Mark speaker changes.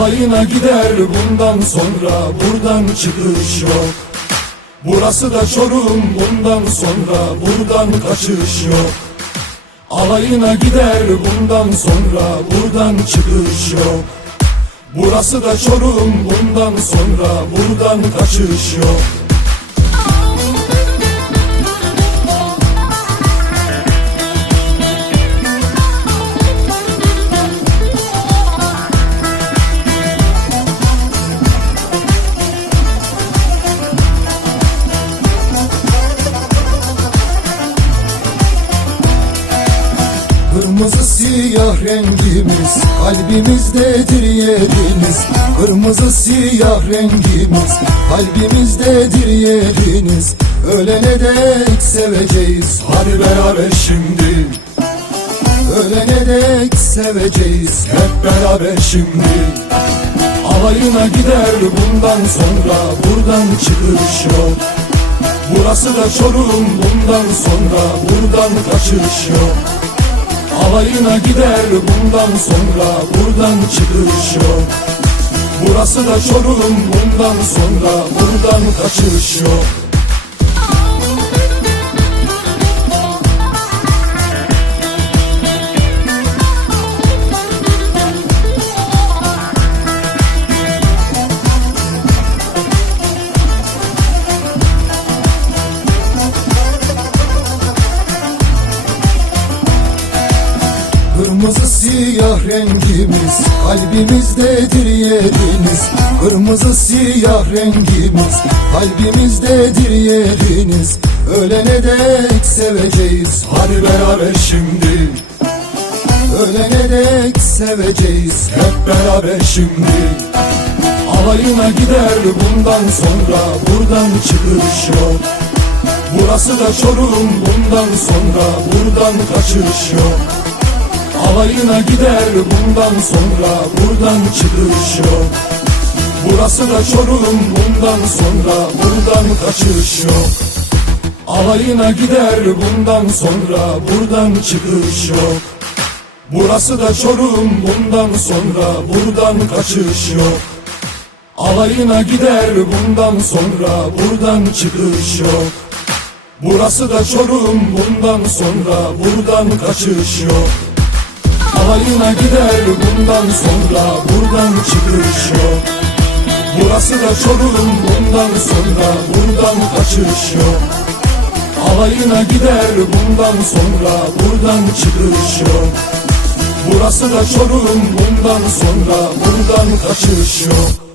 Speaker 1: Alayına gider bundan sonra buradan çıkış yok. Burası da Çorum bundan sonra buradan kaçış yok. Alayına gider bundan sonra buradan çıkış yok. Burası da Çorum bundan sonra buradan kaçış yok Kırmızı siyah rengimiz kalbimizdedir yeriniz? Kırmızı siyah rengimiz kalbimizdedir yeriniz? Ölene dek seveceğiz hadi beraber şimdi. Ölene dek seveceğiz hep beraber şimdi. Alayına gider bundan sonra buradan çıkış yok. Burası da Çorum bundan sonra buradan kaçış yok Alayına gider bundan sonra buradan çıkış yok. Burası da Çorum bundan sonra buradan kaçış yok siyah rengimiz kalbimizdedir yeriniz Kırmızı siyah rengimiz kalbimizdedir yeriniz. Ölene dek seveceğiz hadi beraber şimdi. Ölene dek seveceğiz hep beraber şimdi. Alayına gider bundan sonra buradan çıkış yok. Burası da Çorum bundan sonra buradan kaçış yok Alayına gider bundan sonra buradan çıkış yok. Burası da Çorum bundan sonra buradan kaçış yok. Alayına gider bundan sonra buradan çıkış yok. Burası da Çorum bundan sonra buradan kaçış yok. Alayına gider bundan sonra buradan çıkış yok. Burası da Çorum bundan sonra buradan kaçış yok Alayına gider. Bundan sonra buradan çıkış yok. Burası da Çorum bundan sonra buradan kaçış yok. Alayına gider. Bundan sonra buradan çıkış yok. Burası da Çorum bundan sonra buradan kaçış yok